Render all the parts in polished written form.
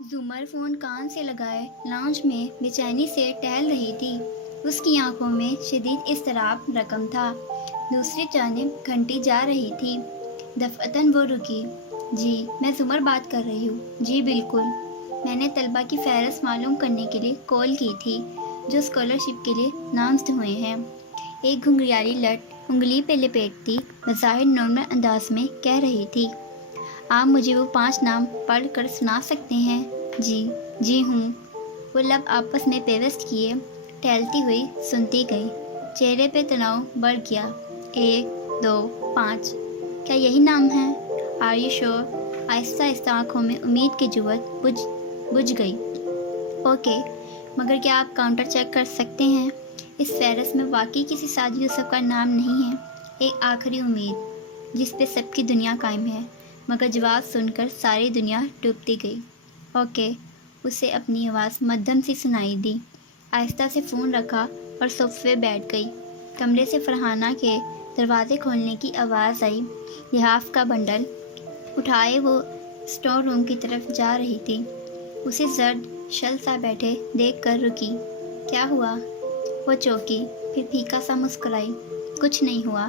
زمر phone کان سے لگائے لاؤنج میں بے چینی سے ٹہل رہی تھی۔ اس کی آنکھوں میں شدید اضطراب رقم تھا۔ دوسری جانب گھنٹی جا رہی تھی۔ دفعتاً وہ رکی۔ جی میں زمر بات کر رہی ہوں۔ جی بالکل، میں نے طلبہ کی فہرست معلوم کرنے کے لیے کال کی تھی جو اسکالرشپ کے لیے نامزد ہوئے ہیں۔ ایک گھنگریالی لٹ انگلی پہ لپیٹتی بظاہر نارمل انداز میں کہہ رہی تھی۔ آپ مجھے وہ 5 نام پڑھ کر سنا سکتے ہیں؟ جی ہوں۔ وہ لب آپس میں پیوست کیے ٹہلتی ہوئی سنتی گئی۔ چہرے پہ تناؤ بڑھ گیا۔ 1 2 5 کیا یہی نام ہے؟ آر یو شور؟ آہستہ آہستہ آنکھوں میں امید کی جوت بجھ گئی۔ اوکے، مگر کیا آپ کاؤنٹر چیک کر سکتے ہیں؟ اس فہرست میں واقعی کسی سعد یوسف کا نام نہیں ہے؟ ایک آخری امید جس پہ سب کی دنیا قائم ہے، مگر جواب سن کر ساری دنیا ڈوبتی گئی۔ اوکے، اسے اپنی آواز مدھم سی سنائی دی۔ آہستہ سے فون رکھا اور صوفے بیٹھ گئی۔ کمرے سے فرحانہ کے دروازے کھولنے کی آواز آئی۔ لحاف کا بنڈل اٹھائے وہ اسٹور روم کی طرف جا رہی تھی۔ اسے زرد شل سا بیٹھے دیکھ کر رکی۔ کیا ہوا؟ وہ چونکی، پھر پھیکا سا مسکرائی۔ کچھ نہیں ہوا،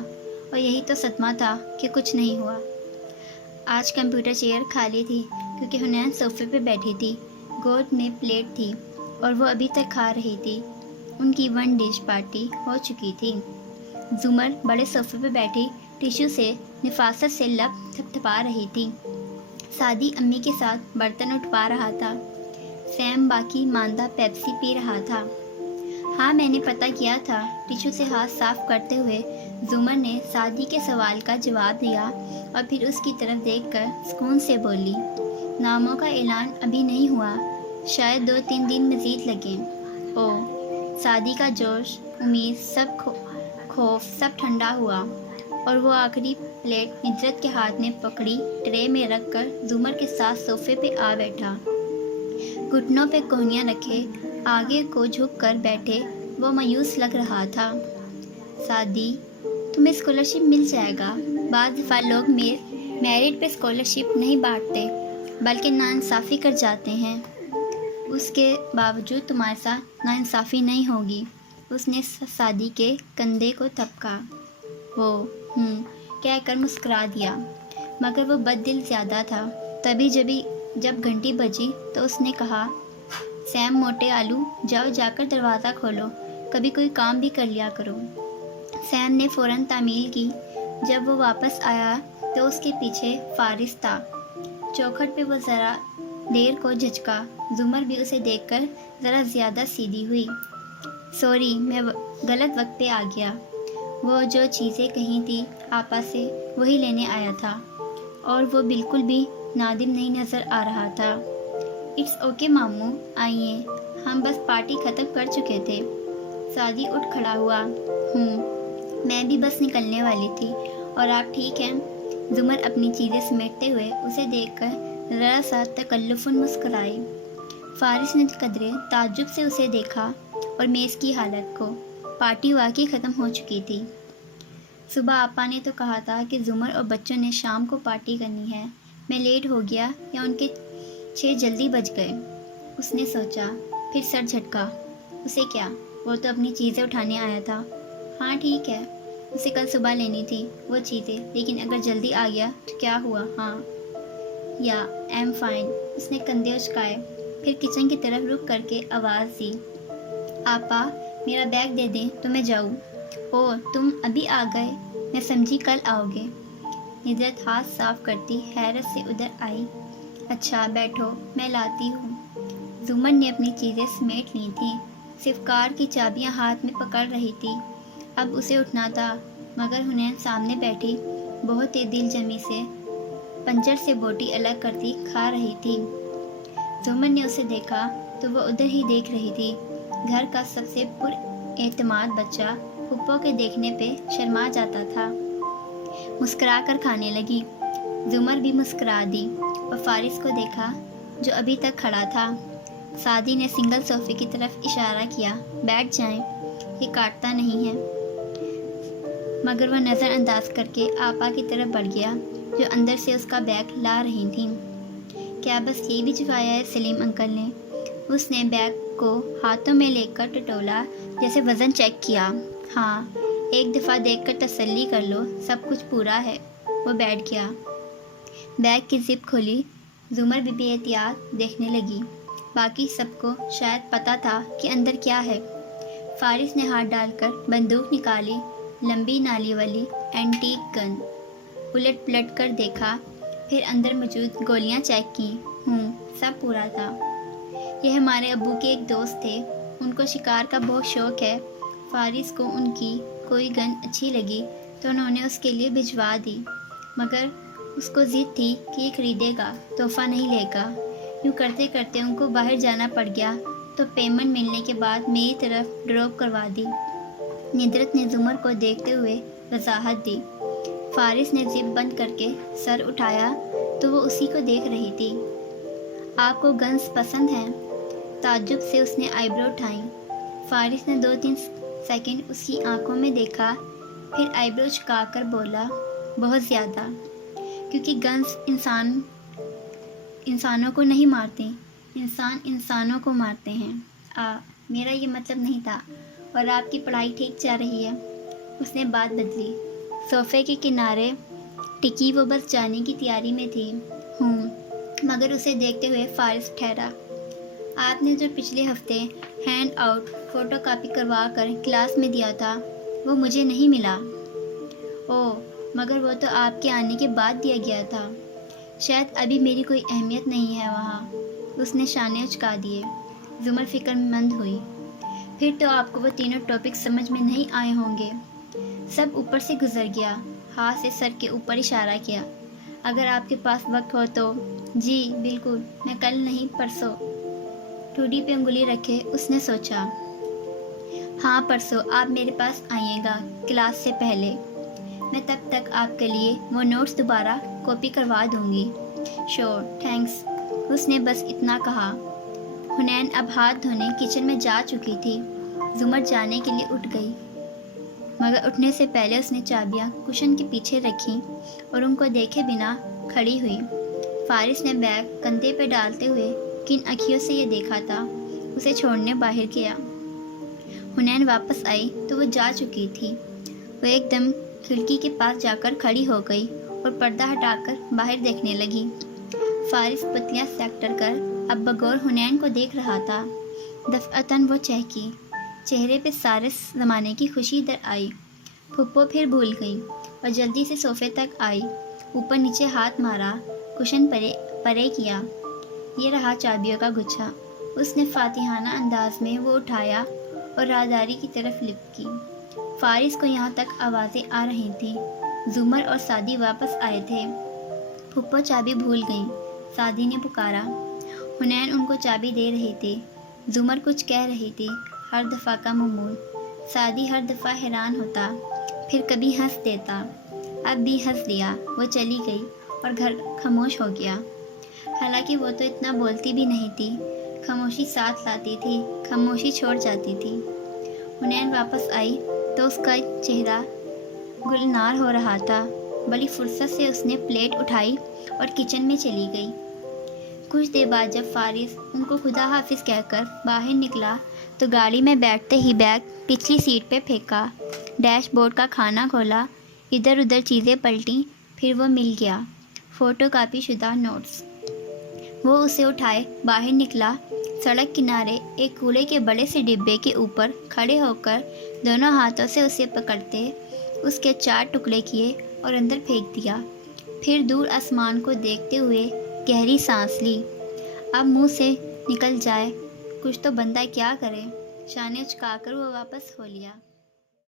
اور یہی تو صدمہ تھا کہ کچھ نہیں ہوا۔ آج کمپیوٹر چیئر خالی تھی کیونکہ حنین صوفے پہ بیٹھی تھی۔ گود میں پلیٹ تھی اور وہ ابھی تک کھا رہی تھی۔ ان کی 1 ڈش پارٹی ہو چکی تھی۔ زمر بڑے صوفے پہ بیٹھی ٹیشو سے نفاست سے لب تھپتھپا رہی تھی۔ سعدی امی کے ساتھ برتن اٹھوا رہا تھا۔ سیم باقی ماندہ پیپسی پی رہا تھا۔ ہاں میں نے پتہ کیا تھا۔ ٹیشو سے ہاتھ صاف کرتے ہوئے زمر نے سعدی کے سوال کا جواب دیا اور پھر اس کی طرف دیکھ کر سکون سے بولی، ناموں کا اعلان ابھی نہیں ہوا، شاید 2-3 دن مزید لگیں۔ اوہ! سعدی کا جوش، امید، سب خوف سب ٹھنڈا ہوا اور وہ آخری پلیٹ ندرت کے ہاتھ میں پکڑی ٹرے میں رکھ کر زمر کے ساتھ صوفے پہ آ بیٹھا۔ گھٹنوں پہ کوہنیاں رکھے آگے کو جھک کر بیٹھے وہ مایوس لگ رہا تھا۔ سعدی، تمہیں اسکالرشپ مل جائے گا۔ بعض دفعہ لوگ میرٹ پہ اسکالرشپ نہیں بانٹتے بلکہ ناانصافی کر جاتے ہیں۔ اس کے باوجود تمہارے ساتھ ناانصافی نہیں ہوگی۔ اس نے سعدی کے کندھے کو تھپکا۔ وہ کہہ کر مسکرا دیا، مگر وہ بد دل زیادہ تھا۔ تبھی جب گھنٹی بجی تو اس نے کہا، سیم موٹے آلو، جاؤ جا کر دروازہ کھولو، کبھی کوئی کام بھی کر لیا کرو۔ سیم نے فوراً تعمیل کی۔ جب وہ واپس آیا تو اس کے پیچھے فارس تھا۔ چوکھٹ پہ وہ ذرا دیر کو جھجکا۔ زمر بھی اسے دیکھ کر ذرا زیادہ سیدھی ہوئی۔ سوری، میں غلط وقت پہ آ گیا۔ وہ جو چیزیں کہیں تھی آپا سے وہی لینے آیا تھا، اور وہ بالکل بھی نادم نہیں نظر آ رہا تھا۔ اٹس اوکے ماموں، آئیے، ہم بس پارٹی ختم کر چکے تھے۔ سعدی اٹھ کھڑا ہوا۔ میں بھی بس نکلنے والی تھی۔ اور آپ ٹھیک ہیں؟ زمر اپنی چیزیں سمیٹتے ہوئے اسے دیکھ کر ذرا سا تکلفاً مسکرائی۔ فارس نے قدرے تعجب سے اسے دیکھا اور میز کی حالت کو۔ پارٹی واقعی ختم ہو چکی تھی۔ صبح آپا نے تو کہا تھا کہ زمر اور بچوں نے شام کو پارٹی کرنی ہے۔ میں لیٹ ہو گیا یا ان کے 6 جلدی بج گئے؟ اس نے سوچا، پھر سر جھٹکا۔ اسے کیا، وہ تو اپنی چیزیں اٹھانے آیا تھا۔ ہاں ٹھیک ہے، اسے کل صبح لینی تھی وہ چیزیں، لیکن اگر جلدی آ گیا تو کیا ہوا؟ ہاں یا ایم فائن۔ اس نے کندھے اچکائے، پھر کچن کی طرف رخ کر کے آواز دی، آپا میرا بیگ دے دیں تو میں جاؤں۔ او تم ابھی آ گئے، میں سمجھی کل آؤ گے۔ ندرت ہاتھ صاف کرتی حیرت سے ادھر آئی۔ اچھا بیٹھو، میں لاتی ہوں۔ زمر نے اپنی چیزیں سمیٹ لی تھیں، صرف کار کی چابیاں ہاتھ میں پکڑ رہی تھی۔ اب اسے اٹھنا تھا، مگر حنین سامنے بیٹھی بہت ہی دل جمی سے پنجر سے بوٹی الگ کرتی کھا رہی تھی۔ زمر نے اسے دیکھا تو وہ ادھر ہی دیکھ رہی تھی۔ گھر کا سب سے پر اعتماد بچہ پھپھو کے دیکھنے پہ شرما جاتا تھا۔ مسکرا کر کھانے لگی۔ زمر بھی مسکرا دی اور فارس کو دیکھا جو ابھی تک کھڑا تھا۔ سعدی نے سنگل صوفے کی طرف اشارہ کیا، بیٹھ جائیں، یہ کاٹتا نہیں ہے۔ مگر وہ نظر انداز کر کے آپا کی طرف بڑھ گیا جو اندر سے اس کا بیگ لا رہی تھیں۔ کیا بس یہی بھی چھپایا ہے سلیم انکل نے؟ اس نے بیگ کو ہاتھوں میں لے کر ٹٹولا، جیسے وزن چیک کیا۔ ہاں، ایک دفعہ دیکھ کر تسلی کر لو، سب کچھ پورا ہے۔ وہ بیٹھ گیا، بیگ کی زپ کھولی، زمر بھی بے احتیاط دیکھنے لگی۔ باقی سب کو شاید پتہ تھا کہ اندر کیا ہے۔ فارس نے ہاتھ ڈال کر بندوق نکالی، لمبی نالی والی اینٹیک گن۔ الٹ پلٹ کر دیکھا، پھر اندر موجود گولیاں چیک کیں۔ سب پورا تھا۔ یہ ہمارے ابو کے ایک دوست تھے، ان کو شکار کا بہت شوق ہے۔ فارس کو ان کی کوئی گن اچھی لگی تو انہوں نے اس کے لیے بھجوا دی، مگر اس کو ضد تھی کہ یہ خریدے گا، تحفہ نہیں لے گا۔ یوں کرتے کرتے ان کو باہر جانا پڑ گیا تو پیمنٹ ملنے کے بعد میری طرف ڈراپ کروا دی۔ ندرت نے زمر کو دیکھتے ہوئے وضاحت دی۔ فارس نے زپ بند کر کے سر اٹھایا تو وہ اسی کو دیکھ رہی تھی۔ آپ کو گنز پسند ہیں؟ تعجب سے اس نے آئی برو اٹھائیں۔ فارس نے 2-3 سیکنڈ اس کی آنکھوں میں دیکھا، پھر آئی برو جھکا کر بولا، بہت زیادہ، کیونکہ گنز انسانوں کو نہیں مارتے، انسان انسانوں کو مارتے ہیں۔ میرا یہ مطلب نہیں تھا۔ اور آپ کی پڑھائی ٹھیک جا رہی ہے؟ اس نے بات بدلی۔ صوفے کے کنارے ٹکی وہ بس جانے کی تیاری میں تھی۔ مگر اسے دیکھتے ہوئے فارس ٹھہرا۔ آپ نے جو پچھلے ہفتے ہینڈ آؤٹ فوٹو کاپی کروا کر کلاس میں دیا تھا، وہ مجھے نہیں ملا۔ مگر وہ تو آپ کے آنے کے بعد دیا گیا تھا۔ شاید ابھی میری کوئی اہمیت نہیں ہے وہاں۔ اس نے شانے اچکا دیے۔ زمر فکر مند ہوئی۔ پھر تو آپ کو وہ تینوں ٹاپک سمجھ میں نہیں آئے ہوں گے۔ سب اوپر سے گزر گیا۔ ہاتھ سے سر کے اوپر اشارہ کیا۔ اگر آپ کے پاس وقت ہو تو؟ جی بالکل، میں کل نہیں پرسوں۔ ٹھوڈی پہ انگلی رکھے اس نے سوچا۔ ہاں پرسوں آپ میرے پاس آئیے گا کلاس سے پہلے۔ میں تب تک آپ کے لیے وہ نوٹس دوبارہ کاپی کروا دوں گی۔ شور، تھینکس۔ اس نے بس اتنا کہا۔ حنین اب ہاتھ دھونے کچن میں جا چکی تھی۔ زمر جانے کے لیے اٹھ گئی، مگر اٹھنے سے پہلے اس نے چابیاں کشن کے پیچھے رکھیں اور ان کو دیکھے بنا کھڑی ہوئی۔ فارس نے بیگ کندھے پہ ڈالتے ہوئے کن اکھیوں سے یہ دیکھا تھا، اسے چھوڑنے باہر گیا۔ حنین واپس آئی تو وہ جا چکی تھی۔ وہ ایک دم کھڑکی کے پاس جا کر کھڑی ہو گئی اور پردہ ہٹا کر باہر دیکھنے لگی۔ فارس پتلیاں سیکٹر کر اب بغور حنین کو دیکھ رہا تھا۔ دفعتاً وہ چہکی، چہرے پہ سارے زمانے کی خوشی در آئی۔ پھپھو پھر بھول گئی اور جلدی سے صوفے تک آئی، اوپر نیچے ہاتھ مارا، کشن پرے کیا۔ یہ رہا چابیوں کا گچھا۔ اس نے فاتحانہ انداز میں وہ اٹھایا اور راہداری کی طرف لپکی۔ فارس کو یہاں تک آوازیں آ رہی تھیں۔ زمر اور سعدی واپس آئے تھے۔ پھپھو چابی بھول گئیں، سعدی نے پکارا۔ حنین ان کو چابی دے رہی تھی۔ زمر کچھ کہہ رہی تھی، ہر دفعہ کا معمول۔ سعدی ہر دفعہ حیران ہوتا، پھر کبھی ہنس دیتا۔ اب بھی ہنس دیا۔ وہ چلی گئی اور گھر خاموش ہو گیا۔ حالانکہ وہ تو اتنا بولتی بھی نہیں تھی، خاموشی ساتھ لاتی تھی، خاموشی چھوڑ جاتی تھی۔ حنین واپس آئی تو اس کا چہرہ گلنار ہو رہا تھا۔ بڑی فرصت سے اس نے پلیٹ اٹھائی اور کچن میں چلی گئی۔ کچھ دیر بعد جب فارس ان کو خدا حافظ کہہ کر باہر نکلا تو گاڑی میں بیٹھتے ہی بیگ پچھلی سیٹ پہ پھینکا، ڈیش بورڈ کا کھانا کھولا، ادھر ادھر چیزیں پلٹیں، پھر وہ مل گیا، فوٹو کاپی شدہ نوٹس۔ وہ اسے اٹھائے باہر نکلا، سڑک کنارے ایک کوڑے کے بڑے سے ڈبے کے اوپر کھڑے ہو کر دونوں ہاتھوں سے اسے پکڑتے اس کے 4 ٹکڑے کیے اور اندر پھینک دیا۔ پھر دور آسمان کو دیکھتے ہوئے گہری سانس لی۔ اب منہ سے نکل جائے، کچھ تو بندہ کیا کرے۔ شانے اچکا کر وہ واپس ہو لیا۔